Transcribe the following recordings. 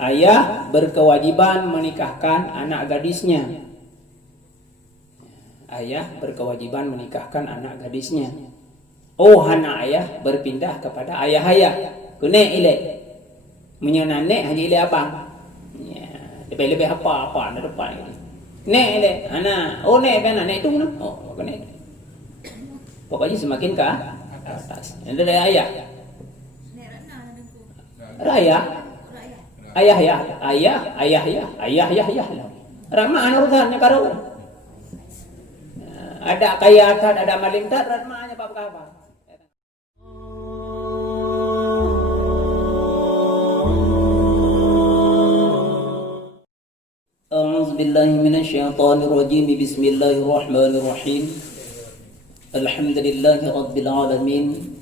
Ayah berkewajiban menikahkan anak gadisnya. Ayah berkewajiban menikahkan anak gadisnya. Oh, anak ayah berpindah kepada ayah ayah. Kena ilek. Menyenane haji ilek abang. Ya, lebih-lebih apa ada depan ini. Nek ilek, anak. Oh, nek ben anak itu nak. Oh, kena. Pokoknya semakin ke atas. Itu dari ayah. Raya. Ayah ya, ayah. Rama anak urusannya karo. Ada kaya ada malintar, ramanya apa-apa. A'udzu billahi minasyaitonir rajim. Bismillahirrahmanirrahim. Alhamdulillahi rabbil alamin.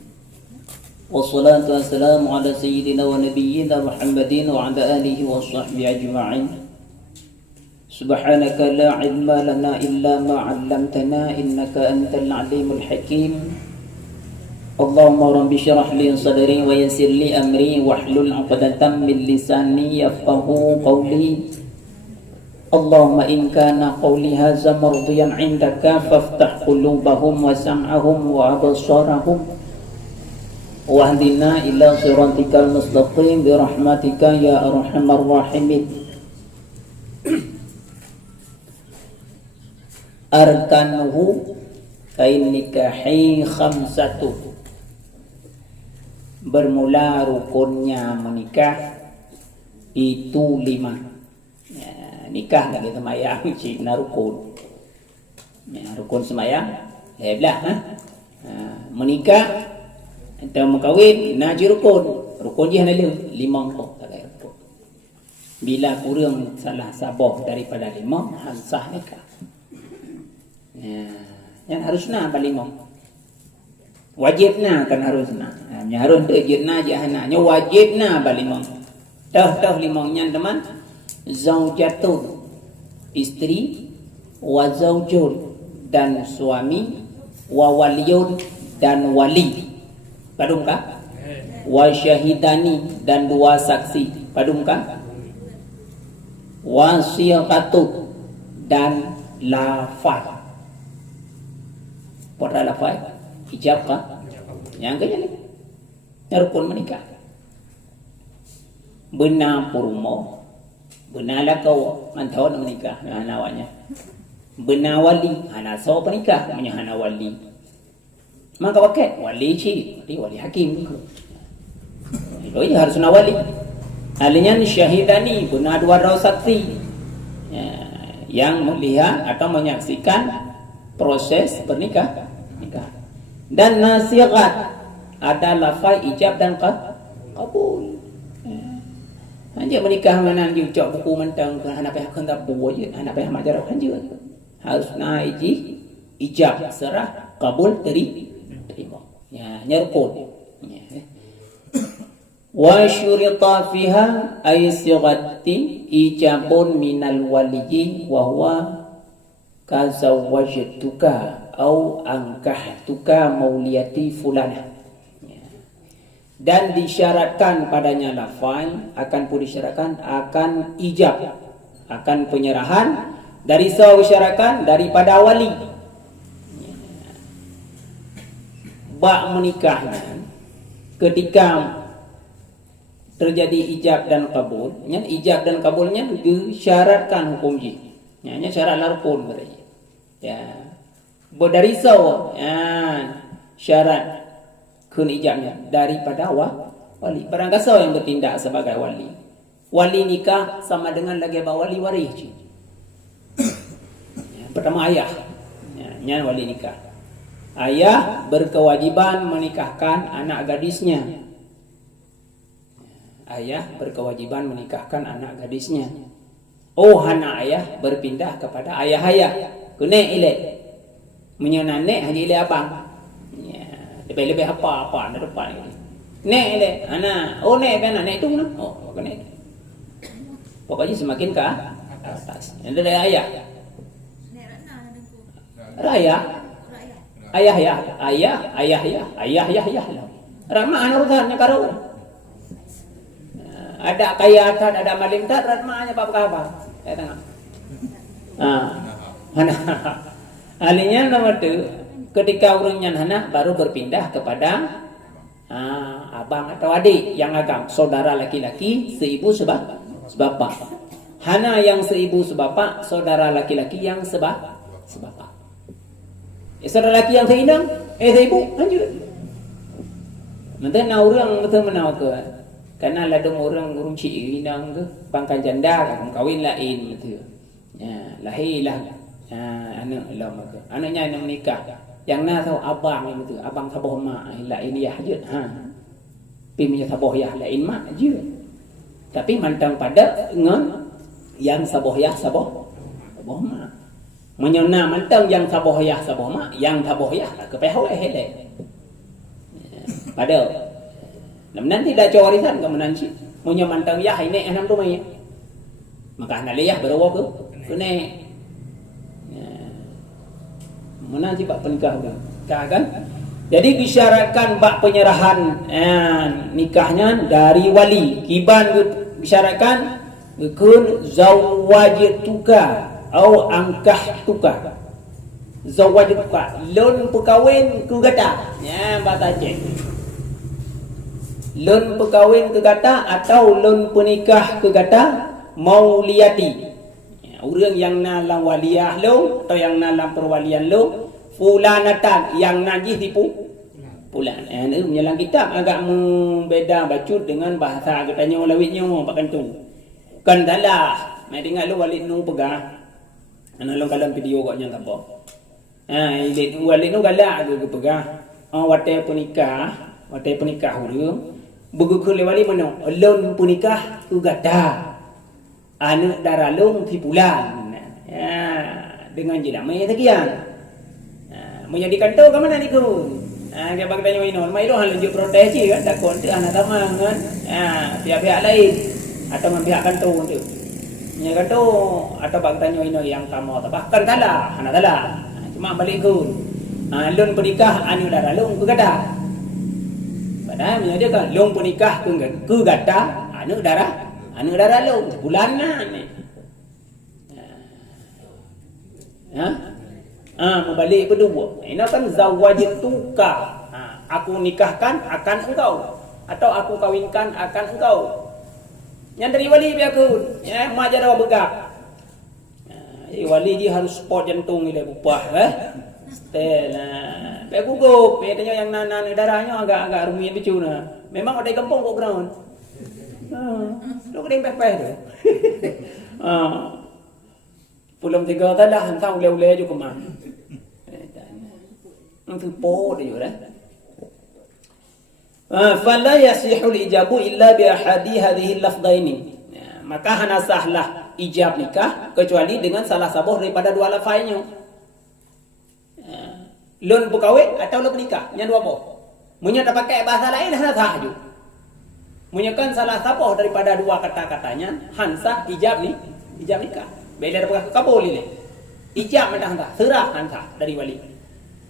Wassalatu wassalamu ala sayyidina wa nabiyyina Muhammadin wa ala alihi wa sahbihi ajma'in. Subhanaka la ilma lana illa ma 'allamtana innaka antal alimul hakim. Allahumma rabbi shrah li sadri wa yassir li amri wahlul 'uqdatam min lisani yafqahu qawli. Allahumma in kana qawli hadza mardiyan 'indaka faftah qulubahum wa sam'ahum wa absarahum wahdina ila siratikal mustaqim bi rahmatika ya arhamar rahimin. Arkanuhu kain nikahi khamsatu. Bermula rukunnya menikah itu 5. Ya, nikah nggak kita semayang cina rukun. Ya, rukun semayang heblah. Menikah atau mengkawin naji rukun je hanya 5 tak ada rukun. Bila kurang salah sabah daripada 5 sah nikah. Yang harusnya apa 5? Wajibna kan harusnya. Yang harus wajibna je anaknya wajibna apa 5? Dah 5 nya teman. Zaujatun, istri, wa zaujun, dan suami, wa waliyun, dan wali. Padumkah? Wa syahidani, dan 2 saksi. Padumkah? Wa siqatu, dan lafaz. Pada lafaz ijab kah? Yang kenyali. Rukun menikah. Benar purmo. Benarlah kau mantau nak menikah dengan awaknya. Benar wali, anak saw penikah punya anak wali. Maka pakai wali ciri, wali hakim. Itu ya harus nak wali. Alinya syahidani, benar 2 orang saksi yang melihat atau menyaksikan proses nikah. Dan nasihat, ada lafaz ijab dan kabul. Hanya menikah mana dia ucap buku mentang anak pihak hendak buat je, anak pihak majalah hanja. Harus naik ijab serah kabul terima. Ya, nyerukun. Wa syurita fiha ay sighati ijabun minal waliyyi wa huwa kazawwajtuka au ankahtuka mauliyati fulana. Dan disyaratkan padanya lafaz akan pun disyaratkan akan ijab, akan penyerahan dari disyaratkan daripada wali. Bak menikahnya ketika terjadi ijab dan kabul, ijab dan kabulnya disyaratkan hukum ji. Syarat rukun berarti. Ya. Berdarisau syarat kun ijabnya daripada wali. Barang kasau yang bertindak sebagai wali. Wali nikah sama dengan lagi wali waris. Pertama ayah. Yang wali nikah. Ayah berkewajiban menikahkan anak gadisnya. Ayah berkewajiban menikahkan anak gadisnya. Oh, anak ayah berpindah kepada ayah ayah. Kena ilek. Menyenane haji ilek abang. Lebih-lebih apa ada depan ini. Nek ilek, anak. Oh, nek ben anak itu nak. Oh, kena. Pokoknya semakin ke atas. Itu dari ayah. Raya. Ayah. Rama anak urusannya karo. ada kaya tak, ada maling tak, ratmanya apa kabar? Saya tengok. Mana? Alinya nama tu, ketika orangnya hana baru berpindah kepada abang atau adik yang agam, saudara laki-laki seibu sebapak. Hana yang seibu sebapak, saudara laki-laki yang sebapak. Saudara laki yang seinang, seibu lanjut. Menteri orang betul menau ke, karena ladung orang cik inang ke, bangkan janda kan kawin lain betul. Lahirlah anak lama ke, anaknya yang menikah. Yang na tahu abang yang betul, abang saboh mak lain ya je. Pimnya saboh ya lain mak je. Tapi mantang pada dengan yang saboh mak. Menyona mantang yang saboh mak, yang saboh ya kepehoi hele. Pada nanti dah warisan ke menanci. Munya mantang ya ini enam rumah ya. Maka nak leyah berawa ke? Kene. Menanci bak penikah kan? Jadi disyaratkan bak penyerahan nikahnya dari wali. Kiban disyaratkan kun zawwajtuka atau angkahtuka. Zawwajtuka lon perkahwin ke gata. Bahasa Aceh. Lon perkahwin ke gata atau lon penikah ke gata mauliyati. Orang yang nalang waliyah lo atau yang nalang perwalian lo fulanatan yang najis tipu pulan. Ini menyalang kitab agak membeda bacut dengan bahasa katanya lawitnya pakan tu. Kan dalah mai dengar lo walid nu pegang. Ana lo dalam video kok nyang apa. Walid nu galak ke pegang. Wate penikah orang begitu lewali mana lon penikah tu gata anak darah long ti bulan dengan jenak mai takian menjadikan tu ke mana ni ku dia bagi tanya ino mai lo hal lanjut proteksi kan tak konti anak tamang kan pihak-pihak lain atau pihak kantor tu nya kantor atau bagi tanya ino yang kamu tak bahkan salah anak salah cuma balik ku lon penikah anak darah long ku gata padahal menyatakan long penikah ke gata anak darah long bulanan ni. Membalik berdua. Ini kan zawwajtuka. Aku nikahkan akan engkau atau aku kawinkan akan engkau. Yang dari wali biar aku, mak jara begak. Wali dia harus sport jantung ni bupah Stella. Biar gugup, biar tanya yang nana darahnya agak rumit bicu na. Memang ada kampung kok ground. Lu kena pepeh tu. Pulang 3 tahun dah hantar ule-ule je ke mana. Itu po dia dah. Fala yasihul ijabu illa bi ahadi hadhihi al-lafdhaini. Maka hana sahlah ijab nikah kecuali dengan salah satu daripada dua lafaznya. Lon berkahwin atau lon bernikah, yang dua apa? Munya tak pakai bahasa lain hana sah je. Munyakan salah satu daripada dua kata-katanya hansa ijab nikah. Bila ada pakai kabul ni. Ijab mentah hansa, serah hansa dari wali.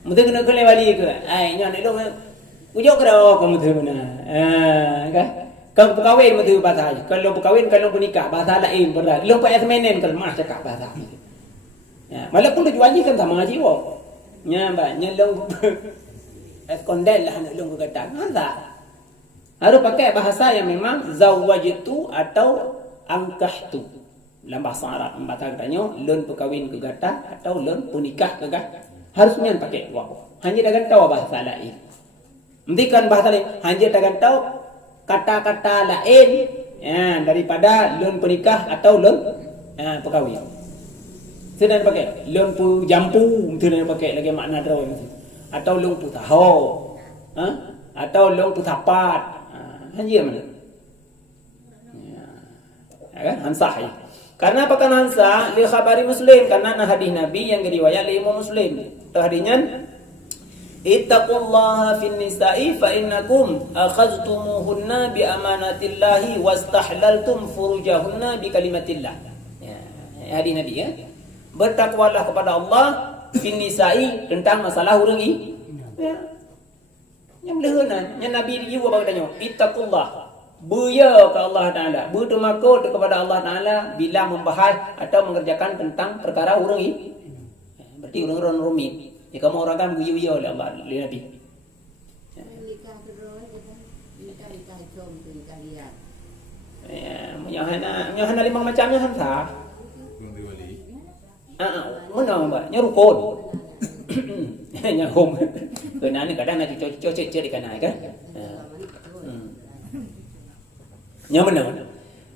Mesti kena kena wali ke? Nya ni lo ujuk ke dah kamu tu mana? Kan? Kalau berkahwin mesti bahasa aja. Kalau berkahwin kalau bernikah bahasa lain berat. Lo pakai semenen kalau mah cakap bahasa. Walaupun tujuan kan sama aja wo. Nya banyak lo kondel lah nak lo kata. Hansa. Harus pakai bahasa yang memang zawwajtu atau angkahtu. Dalam bahasa Arab bahasa katanya lon perkahwin ke gata atau lon penikah ke gata. Harusnya pakai waw. Hanya dah tahu bahasa lain. Mesti kan bahasa lain. Hanya dah tahu kata-kata lain daripada lon penikah atau lon perkahwin. Sudah pakai lon pu jampu, sudah pakai lagi makna draw atau lon pu tahu. Atau lon pu tapat. Hanya mana? Kan hansah ya. Karena apa kan hansah? Li khabari Muslim, karena hadis Nabi yang diriwayat oleh Imam Muslim. Itu hadisnya ittaqullaha fin nisa'i fa innakum akhadhtumuhunna bi amanatillahi wastahlaltum furujahunna bi kalimatillah. Hadis Nabi ya. Bertakwalah kepada Allah fin nisa'i tentang masalah orang ini. Ya. Yang lehana, yang Nabi juga bagi tanya, ittaqullah. Buya ke Allah Ta'ala. Bertumakut kepada Allah Ta'ala bila membahas atau mengerjakan tentang perkara orang ini. Berarti orang-orang rumit. Ya kamu orang kan buya oleh Allah, oleh Nabi. Hana lima macamnya hanta. Mana mbak? Nya rukun. Nya hom. Kena ni kadang nak cocok di kanan kan. Nya mana?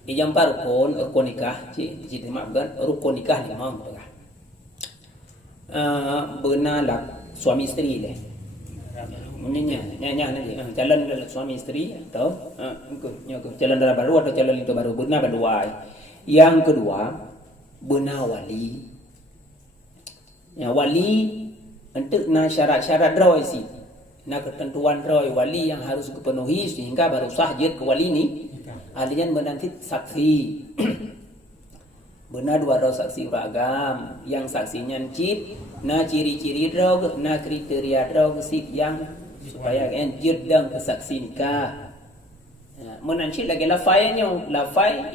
Di jampa rukun nikah, cik maafkan rukun nikah ni mau dah. Benar lah suami isteri leh. Nya nanti jalan suami isteri atau jalan darah baru atau jalan itu baru benar berdua. Yang kedua benar wali. Ya wali untuk syarat-syarat draw isi. Ketentuan draw wali yang harus dipenuhi sehingga baru sah jid ke wali ni. Alian menanti saksi. Benar dua draw saksi beragam. Yang saksinya cip, ciri-ciri draw, kriteria draw sip yang supaya jid dan kesaksi nikah. Menanci lagi lafai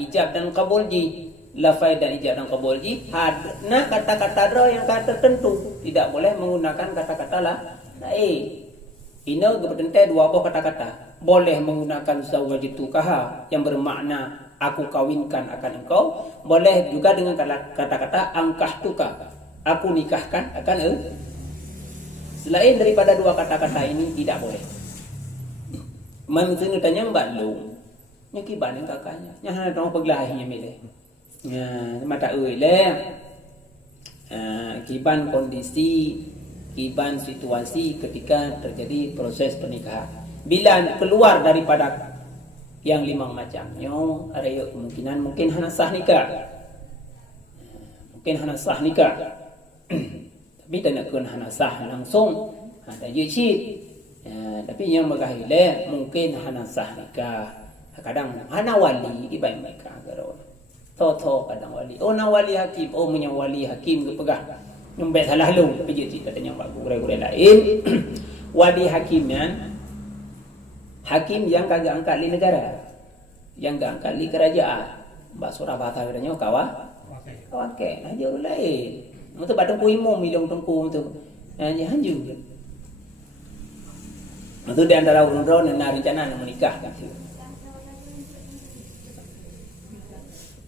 ijab dan kabul ji. Lafai dan ijab dan kabul ji kata-kata draw yang kata tertentu, tidak boleh menggunakan kata-kata lain. Ini bertentai dua buah kata-kata. Boleh menggunakan zawajitukaha yang bermakna aku kawinkan akan engkau. Boleh juga dengan kata-kata angkahtuka, aku nikahkan akan Selain daripada dua kata-kata ini tidak boleh. Manusia tanya mbak lu, nyakiban yang kakaknya, nyahan orang pergelahnya milih. Mata kiban kondisi, kiban situasi ketika terjadi proses pernikahan. Bila keluar daripada yang lima macamnya, ada kemungkinan mungkin hana sah nikah. Tapi tak nak hana sah langsung. Ada jicit. Tapi yang magahile mungkin hana sah nikah. Kadang hana wali ibaim nikah garo. Toto kadang wali. Oh na wali hakim, oh punya wali hakim ke pegah. Nyumbek salah lu, pergi cerita tanya mbak gure-gure lain. Wali hakimnya hakim yang kagak angkat li negara. Yang gak angkat li kerajaan. Mbak surah bahasa katanya Kawake. Aja orang lain. Itu pada kuimum hidung tengku tu. Hanju. Itu di antara orang-orang yang rencana nak menikah gitu.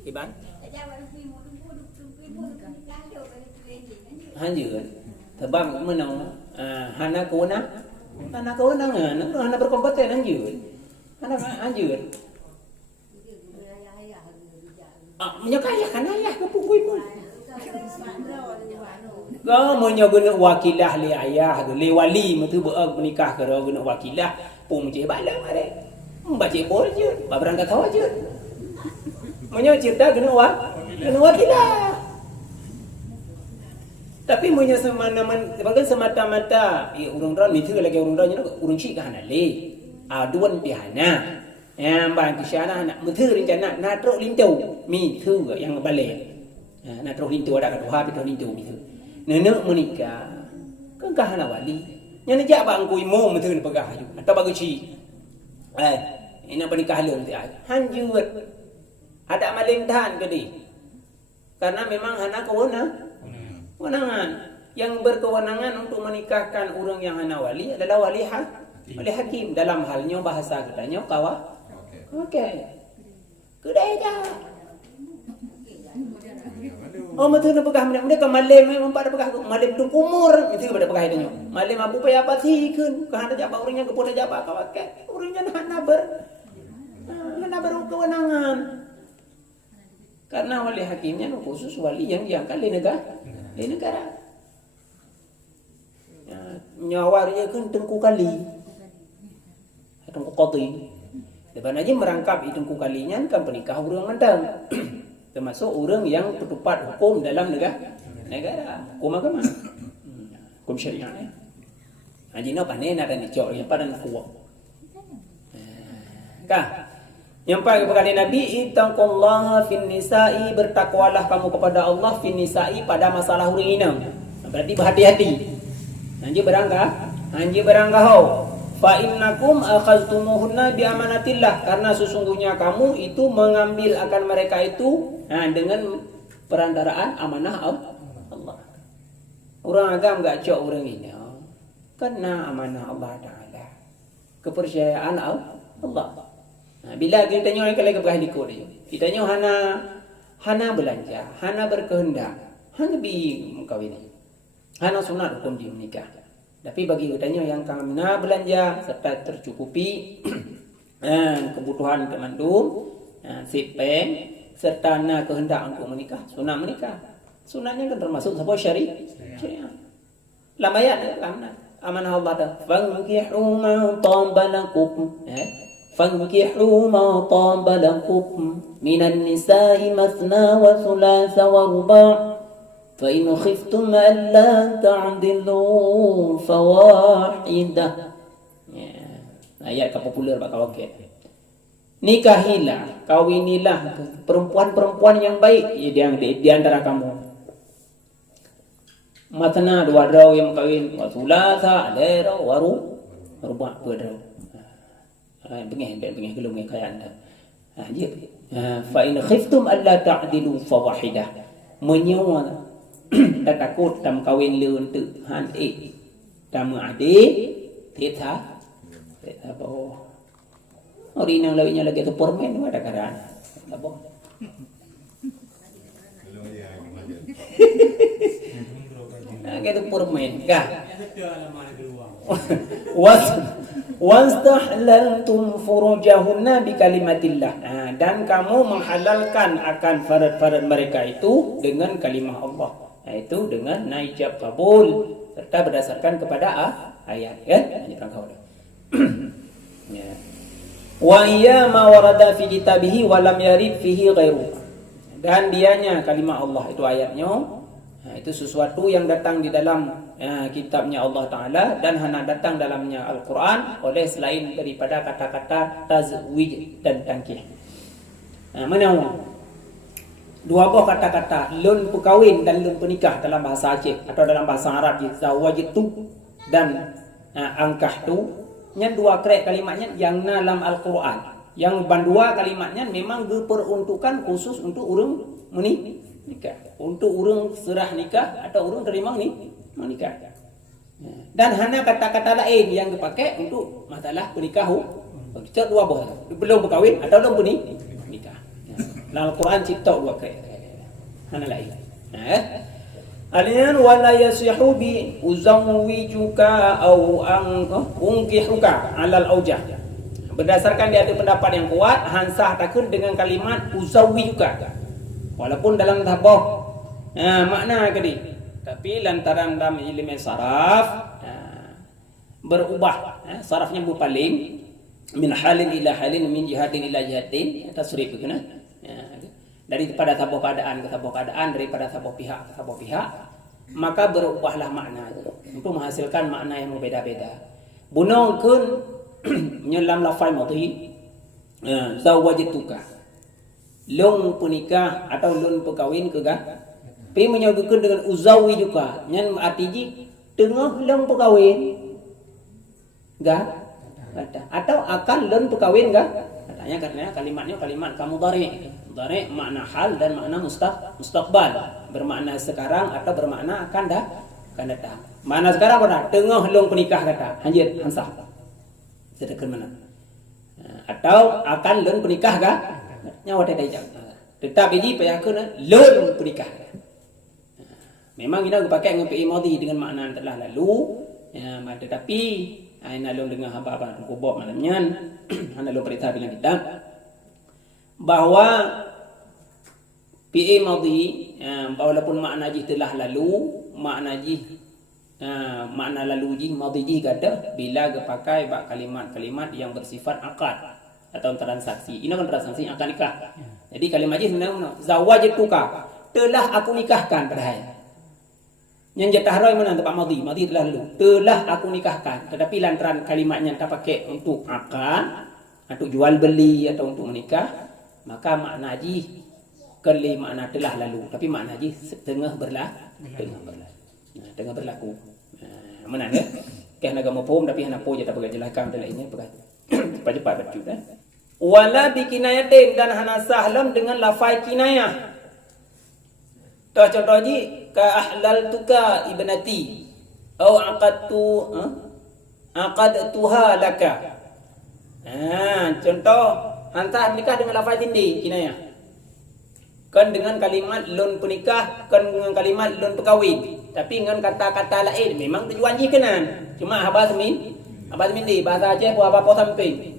Iban? Hanjur. Terbang menang. Hana kewenang. Hana berkompeten hanjur. Hanjur. Menyakayakan ayah ke pukul pun. Kau menyogok wakilah le ayah le wali metu menikah ke guna wakilah pun je balang are. Baca bol je, berangkat tahu je. Menyo cerita guna wakilah. Tapi menyo semata-mata urang-urang mitu lagi urang-urang urang cik kan le. Aduan pihana. Yang bang kisyana nak metu rencana nak trok lintu mitu yang balik. Nak trok lintu ada kat Tuhan trok lintu mitu. Nenek menikah kan kahana wali yang najak bang kuimu metu ni pegah ju atau bagus ci ini pernikahan lu nanti hanjur ada maling tahan ke di karena memang hana kewenangan yang berkewenangan untuk menikahkan orang yang hana wali adalah wali hakim dalam halnya bahasa katanya okey kedai dah. Oh betul nak pegah mereka malam memang pada pegah malam tu umur itu pada pegah itu malam abu payah apa sih kan ada jabak orangnya kepada jabak kawaket orangnya nak berkewenangan karena wali hakimnya khusus wali yang diangkat di negara nyawarnya kan tengku qadi depan aja merangkap tengku kalinya kan penikah orang mandang termasuk orang yang bertupat hukum dalam negara hukum agama hukum syariah Ajino panen ada ni cok yang padan kuat yang paling berkali Nabi ittaqullaha fin nisa'i bertakwalah kamu kepada Allah fin nisa'i pada masalah orang inang berarti berhati-hati anjir berangkah ho fa innakum akhadtumuhunna bi amanatillah, karena sesungguhnya kamu itu mengambil akan mereka itu dengan perantaraan amanah Allah. Orang agam enggak cok orang ini kena amanah Allah Taala, kepercayaan Allah. Bila kita nyoy kalau kebahaliko dia, kita nyoy hana belanja, hana berkehendak, hana bi kawin, hana sunat hukum di menikah. Tapi bagi katanya yang kena belanja serta tercukupi kebutuhan kemandum, sipeng serta na kehendak untuk menikah, sunat menikah. Sunatnya kan termasuk sebuah syariat. Lamayat amanah Allah dah. Fankihu ma tabalakum. Fankihu ma tabalakum minan nisa'i mathna wa thulatha wa ruba'. فإن خفتم ألا تعدلوا فواحدة. Ayat populer bak kawake. Nikahilah, kawinilah perempuan-perempuan yang baik di antara kamu. Matna dua draw yang kawin, wa thulatha ada waru ruba' berdraw. Bengih gelung kaya anda. Fa in khiftum alla ta'dilu fawahidah. Menyewa dan takut tam kawin leun tu han tam ade tetha boh ori nang lawinya lagi tu permen ada karan boh lagi tu permen kah wastahlaltum furujahunna bi kalimatillah. Dan kamu menghalalkan akan farad-farad mereka itu dengan kalimah Allah, yaitu dengan naijab kabul serta berdasarkan kepada ayat ini kau dah. Ya. Wa iya ma warada fi kitabihi wa lam yarid fihi ghairu. Dan dianya kalimah Allah itu ayatnya itu sesuatu yang datang di dalam kitabnya Allah Ta'ala dan hanya datang dalamnya Al-Quran oleh selain daripada kata-kata tazwij dan tangkih. Mana dua buah kata-kata lun perkahwin dan lun pernikah dalam bahasa Aceh atau dalam bahasa Arab zawajitu dan angkah tu nya dua krek kalimatnya yang dalam Al-Quran. Yang bandua kalimatnya memang diperuntukkan khusus untuk urang menikah, untuk urang serah nikah atau urang terima menikah. Dan hanya kata-kata lain yang dipakai untuk masalah pernikahan. Cak dua buah belum berkahwin atau belum menikah. Dalam Al-Quran cipta dua krek. Hanya lain. Alian wala yasihu bi uzawwijuka au unkihuka alal aujah. Berdasarkan dia ada pendapat yang kuat, hansah takun dengan kalimat uzawwijuka. Walaupun dalam tabah makna tadi, tapi lantaran dalam ilmu saraf berubah, sarafnya berpaling min halin ila halin, min jihadin ila jihadin, tasrif kena. Daripada tabah keadaan ke tabah keadaan, daripada tabah pihak ke tabah pihak, maka berubahlah makna untuk menghasilkan makna yang berbeza-beza. Bunongkeun menyelam lafai madhi zawajtuka long pernikah atau long perkahwin ke gah pi menyebutkan dengan uzawi juga nyan arti tengah long perkahwin gah atau akan long perkahwin gah katanya karena kalimatnya kalimat kamu dari makna hal dan makna mustaqbal, bermakna sekarang atau bermakna akan datang. Mana sekarang pada tengah long pernikah kata hanjir hansah sedekah mana atau akan lun pernikah kah nyawa tidak jauh tetap ini payahkan lun pernikah. Memang kita pakai dengan fi'il madhi dengan makna telah lalu tetapi ana lun dengan hamba-hamba kubur malamnya ana lun perintah dengan kita bahwa fi'il madhi walaupun makna ji telah lalu makna lalu ji madhi ji kata bila dipakai bak kalimat-kalimat yang bersifat akad atau transaksi. Ini kan transaksi akad nikah. Jadi kalimat ji sebenarnya zawajtuka, telah aku nikahkan padahal. Yang jatah roy mana tempat madhi telah lalu. Telah aku nikahkan. Tetapi lantaran kalimatnya tak pakai untuk akad atau jual beli atau untuk menikah, maka makna ji kali makna telah lalu, tapi makna ji tengah berlaku. Tengah berlaku. Mana dia? Keh nagama pom tapi hana po jata bagai jelaskan dalam ini bagai cepat-cepat baca dah. Wala bikinayatin dan hana sahlam dengan lafai kinayah. Toh contoh ji ka ahlaltuka ibnati au aqadtuha laka. Contoh hantar nikah dengan lafaz tindi kinayah. Kan dengan kalimat lun penikah, kan dengan kalimat lun perkahwin. Tapi dengan kata-kata lain memang tujuan ji kenan. Cuma habas min di bahasa Aceh apa samping.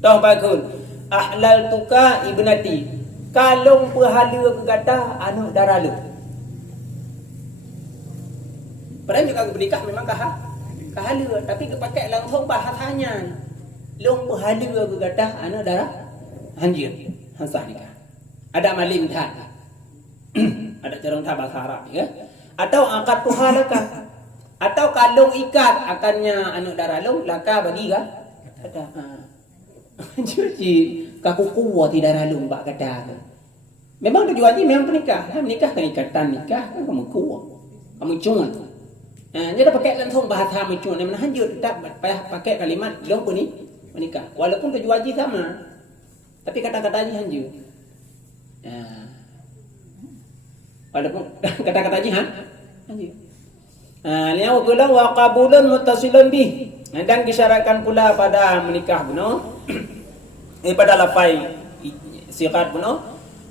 Toh bagus. Ahlaltuka ibnati. Kalung pahala kegata anu daralu. Padahal juga bernikah memang kahala, tapi kepakai langsung bahasanya. Long pahala kegata anu darah hanjir, hansah nikah. Ada malim dah. Ada cara bahasa Arab ya. Atau akad tuhalaka. Atau kalung ikat akannya anu daralung laka bagi kah? Ada. Jadi kaku kuat tidak daralung bak kada. Memang tujuannya memang pernikah. Menikah kan ikatan nikah kan kamu kuat. Kamu cun. Jadi pakai langsung bahasa mencun. Mana hanjur tak pakai kalimat long pun ni menikah. Walaupun tujuannya sama. Tapi kata-katanya hanjur. Walaupun kata-katanya hanjur. Liau kula wa qabulun muttasilun bih. Dan disyaratkan pula pada menikah benar. Pada lafai siqat benar.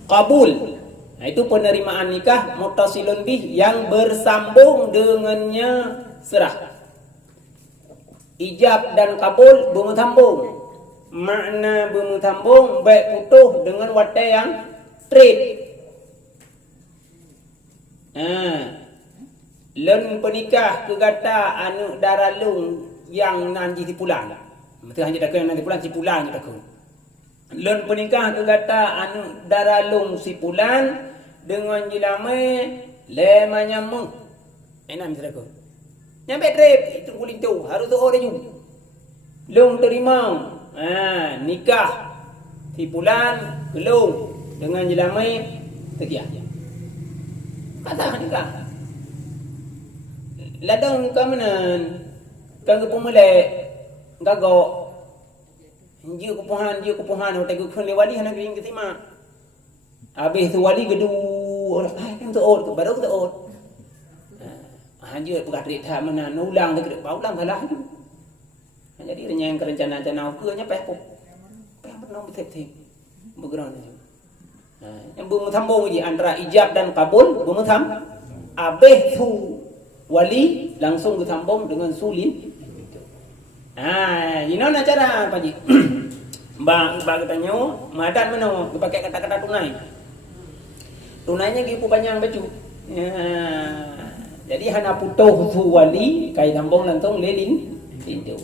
Qabul. Itu penerimaan nikah muttasilun bih yang bersambung dengannya serah. Ijab dan kabul bermutambung. Makna bermutambung baik putuh dengan watai yang straight. Len penikah kegata anu daralung yang nanti tipulang. Mesti hanya dak yang nanti pulang tipulang je dak. Len penikah kegata anu daralung sipulan dengan jilame lemanyamu. Enam mesti dak. Nyampe trip itu kuling tu harus tu orang ju. Long terima. Nikah tipulan gelung dengan jilame tekiah. Kata nikah. Ladang kamanan kan kepumulek gago dia kupuhan hotel ku khun wali hana gring ketima habis tu wali gedu kan tu ot baru tu ot hanjur pegat tha mana nulang dekat paulang salah tu jadi renyang rencana ke nya peh penong betek bergerak tu yang bermuthambung je antara ijab dan kabul bermutham habis tu wali langsung bersambung dengan sulin. Ini nak cara apa ji? Bang katanya, madan mana? Pakai kata-kata tunai. Tunainya gitu panjang baju. Jadi hana putuh tu wali, kai sambung langsung lelin itu.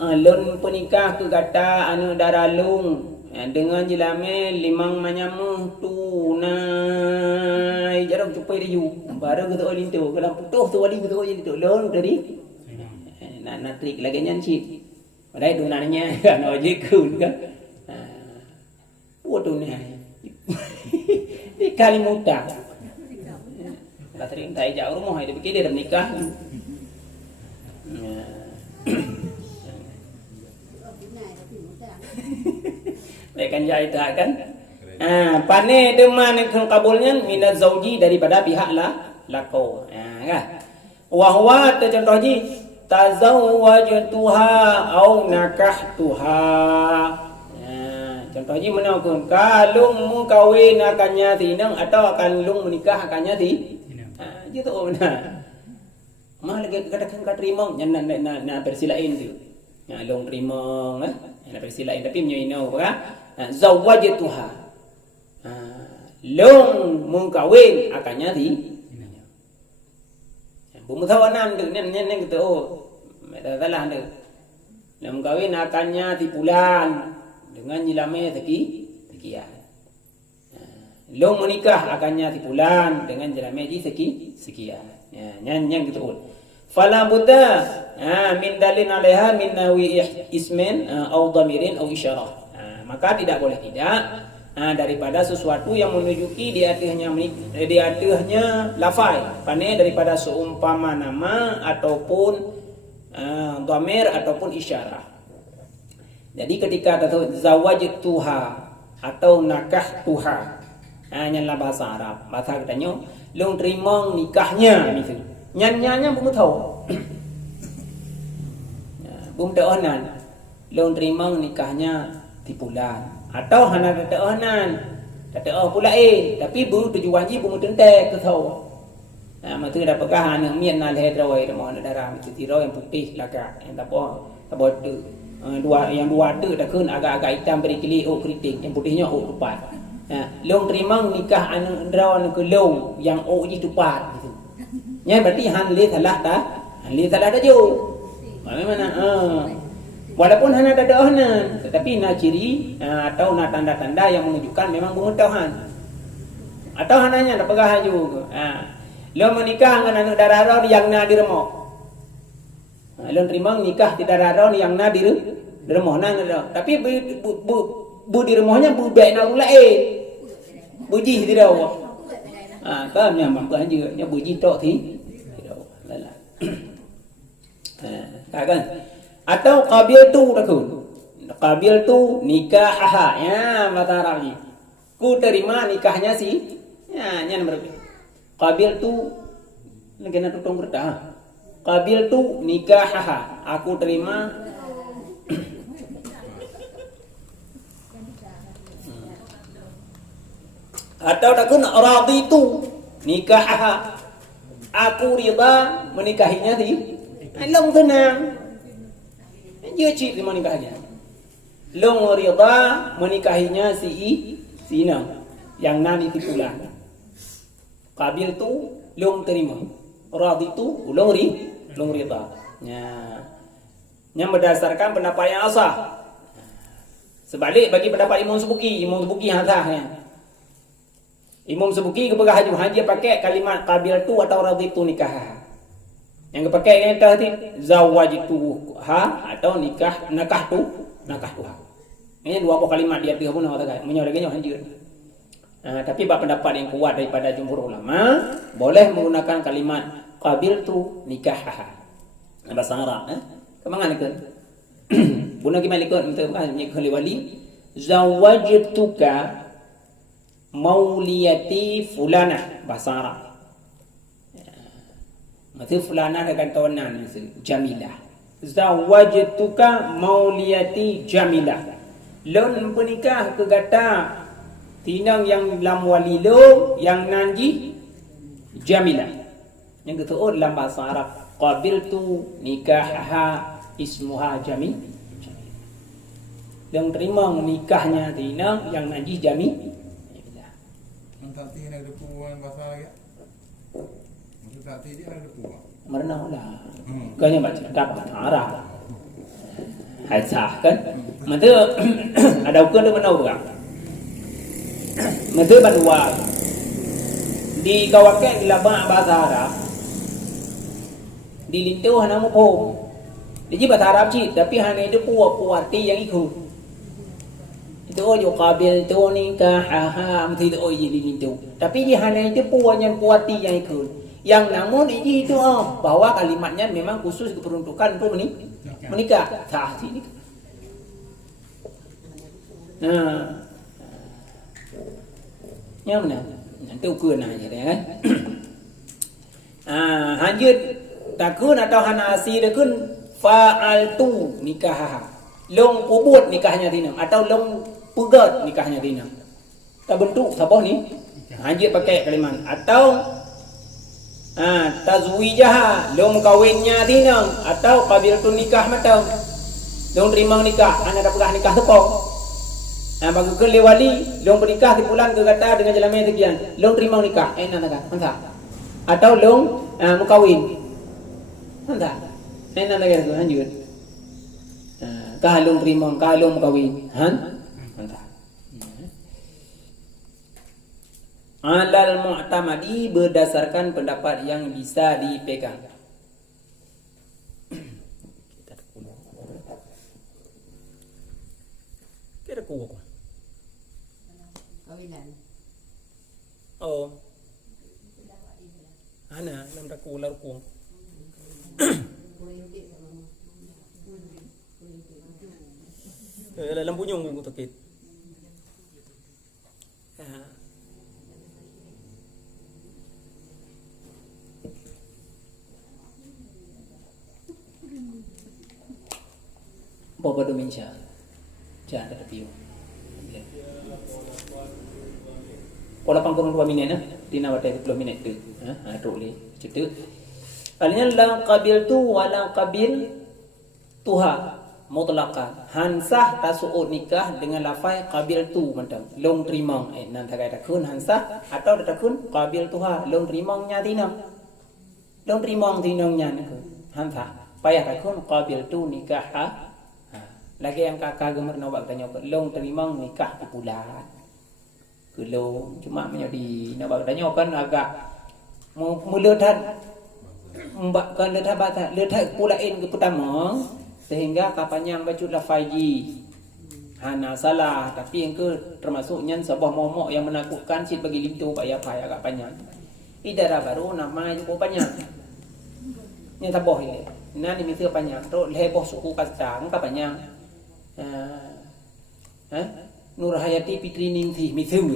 Lon penikah ke kata anu daralung dengan jilame limang manyamu tunai jarang cupai dia baru kita olin tu kalau putuh tu wali kita olin tu lon dari nak trik lagi nyanci padai tunanya kan oje kun kan tunai di kali muda tak trik tai jauh rumah dia fikir dia dah nikah Baikkan jahit kan. Pane deman yang kabulnya minaz zauji daripada pihak lako. Kan. Wa huwa contoh ji tazawwajtuha au nakahtuha. Contoh ji mana kun kalung mu kawin akannya tinang atau akan lung menikah akannya ti. Ji tu mana. Mah lagi katakan ka terima na persilain tu. Long terima na persilain tapi menyoino apa? Zawwajtuha. Long mengkawin akannya di. Bumutawanan tu nen kita salah tu. Long mengkawin akannya di bulan dengan jilame sekian. Long menikah akannya di bulan dengan jilame di sekian. Yang gitu. Fala buddha min dalin alaiha min nawi ismin au dhamirin au isyarah. Maka tidak boleh tidak daripada sesuatu yang menunjuki di atasnya lafai pane daripada seumpama nama ataupun dhamir ataupun isyarah. Jadi ketika kata zawajtuha atau nakahtuha, nyanlah bahasa Arab. Bahasa katanya long terima nikahnya gitu. Nyanyiannya belum tahu. Belum tahunan. Long terima nikahnya di bulan atau hana tahunan. Tak tahu pula tapi bu tujuan ji bu tentek ke tahu. Maka dapat kahan yang mian nak leher rawai demam darah itu tirau yang putih lagak yang tak tu dua tu dah kun agak-agak hitam berikili keriting yang putihnya tupat. Long terima nikah anu draw anu ke long yang ji tupat gitu. Nya berarti han le salah dah. Han le salah dah jo. Mana walaupun hana ada dohanan tetapi nak ciri atau nak tanda-tanda yang menunjukkan memang pengetahuan. Atau hananya nak pegah juga. Lo menikah dengan anak darah yang na diremok. Lo terima nikah di darah yang na diremok nang. Tapi bu diremoknya bu baik nak pula buji tidak awak. Kan yang mak juga nya buji tok thi. Kan? Atau qabil tu takun. Qabil tu nikah ya bahasa Arab ni. Ku terima nikahnya si nya berapa? Qabil tu lagi nak tutong berdah. Qabil tu nikah aku terima. Atau takun raditu nikah aku rida menikahinya si long tenang. Dia cik terima nikahnya. Long rida menikahinya si Ina yang nan itu pulang. Qabil tu long terima. Radhi tu long rida. Yang berdasarkan pendapat yang asah. Sebalik bagi pendapat Imam Subuki hantarnya. Imam Subuki kepada haji pakai kalimat qabil tu atau radhi tu nikah. Yang kepakai yang tadi zawajtuha atau nakahtu. Ini dua kalimat dia pun katakan menyorongnya haji. Tapi pendapat yang kuat daripada jumhur ulama boleh menggunakan kalimat qabiltu nikah bahasa Arab. Kemana kan? Buna gimana ikut untuk khali wali zawajtuka mauliyati fulana bahasa Arab. Maka fulana dengan tawanan jamilah. Zawajtuka mauliyati jamilah. Lon penikah ke gata tinang yang lam wali lo yang nanji jamilah. Yang kedua dalam bahasa Arab qabiltu nikahha ismuha jamil. Yang terima nikahnya tinang yang nanji jamil. Nanti ada puan bahasa ya. Maksud nanti dia ada puan. Merenau lah. Kayaknya baca dapat Arab. Hai sah kan? Maka ada ukur dia menau kan? Maka bandua di kawakan di labang bahasa Arab di lintu hana mupom. Jadi bahasa Arab cik tapi hanya itu puati yang ikut. Itu yo qabil tu nikah mesti itu jadi lintu. Tapi dia hanya itu yang puati yang ikut. Yang namun ini itu bahwa kalimatnya memang khusus diperuntukkan untuk menikah. Sah sini. Yang mana? Nanti ukur aja deh kan. Lanjut takun atau hanasi takun fa'altu nikah. Long pubut nikahnya tinam atau long pugat nikahnya tinam. Tak bentuk sabah ni. Lanjut pakai kalimat atau tazwijah long kawinnya tinam atau qabiltu nikah matau. Long terima nikah, anda dah pernah nikah tepok. Bagi ke wali, long bernikah di bulan ke kata dengan jalan sekian. Long terima nikah, nak tak? Mantap. Atau long mukawin. Mantap. Nak tak tu lanjut. Kah long terima, kah long mukawin. Mantap. Alal mu'tamadi berdasarkan pendapat yang bisa dipegang. Kira kuat. Kawilan. Oh. Ana lam tak ular kuang. lampu nyung takit. Bapak Dominsya, jangan ada piu. Pola 82 minit na, di na wala 10 minit tu. Roli, cerita. Alnya la qabil tu wala qabil tuha mutlaqan. Hansah tasu'ud nikah dengan lafaz qabil tu macam long terima nan takai takun hansah atau takun qabil tuha long terimanya tinang. Long terima tinangnya nak. Hansah. Payah takun qabil tu nikah. Lagi yang kakak gemar nak buat tanya long terima nikah di bulan. Kelong cuma menjadi nak buat tanya kan agak melekat membuatkan letak pulain ke pertama sehingga kapanjang baca lafaz hana salah tapi yang ke termasuknya sebuah momok yang menakutkan si bagi lintu pak ya pai agak panjang idara baru nama cukup panjang nya taboh ini nah ni mesti panjang terus leboh suku kacang ka panjang Nur Hayati Fitri Ningsih misum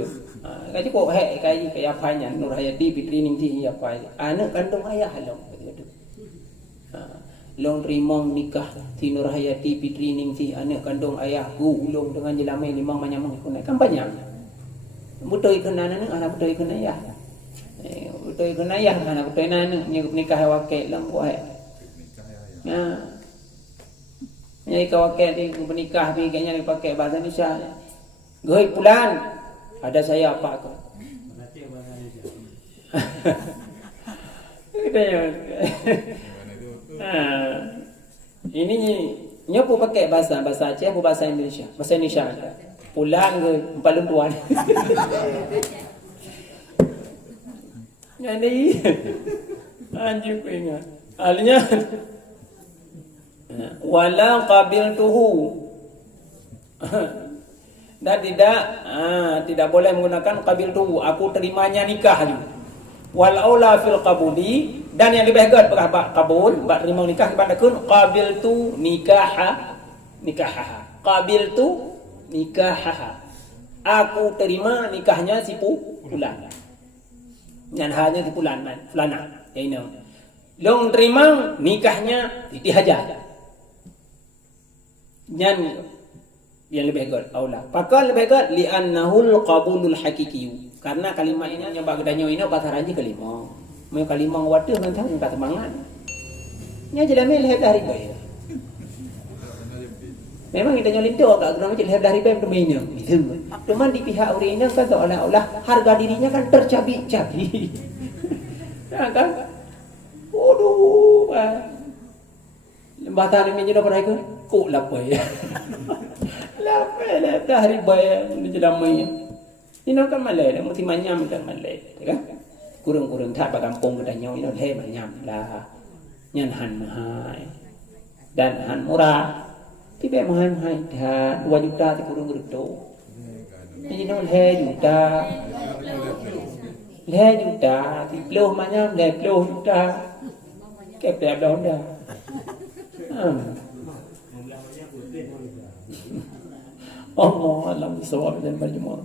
cái cukup cái apa nya Nur Hayati Fitri Ningsih apa anak kandung ayah long long rimong nikah si Nur Hayati Fitri Ningsih anak kandung ayahku ulung dengan jelamai limang manyamang ikut kan banyak betul ikut anak anak betul ikut ayah betul ikut ayah anak betul anak nikah wakil lang buat nyai kawakil di menikah ni kayaknya dipakai bahasa Indonesia goi pulan ada saya apa kau ini nyopo pakai bahasa Aceh atau bahasa Indonesia pulang ke palung tuan jadi anjing ku ingat alnya wala qabiltuhu dan tidak boleh menggunakan qabiltuhu aku terimanya nikah wal aula fil qabuli dan yang lebih baik pada kabul bak terima nikah kepada kun qabiltu nikaha qabiltu nikaha aku terima nikahnya si fulan dan hanya si fulana ya ini long terima nikahnya Siti Hajar yang lebih baik aula pakal lebih baik li annahul qabulul hakiki karena kalimat ini yang bagi danyo ini kata raji kalimah mau kalimah wadah nanti kata mangan nya jelamel he dari bay memang kita nyolin tu agak kurang macam dari bay temennya itu cuma di pihak urina kan seolah-olah harga dirinya kan tercabik-cabik kan waduh bahasa ni jadi apa itu kok lapai lapai dah hari bay ni jelamai ini kan malai dah mesti manyam kan malai kan kurang-kurang tak kampung kedanya ini he manyam lah nyan han mahai dan han murah tiba mahai dah 2 juta ti kurang gerdo ini no he juta ti ploh manyam le ploh juta kep dah dah Allah alam bisawab dan berjumpa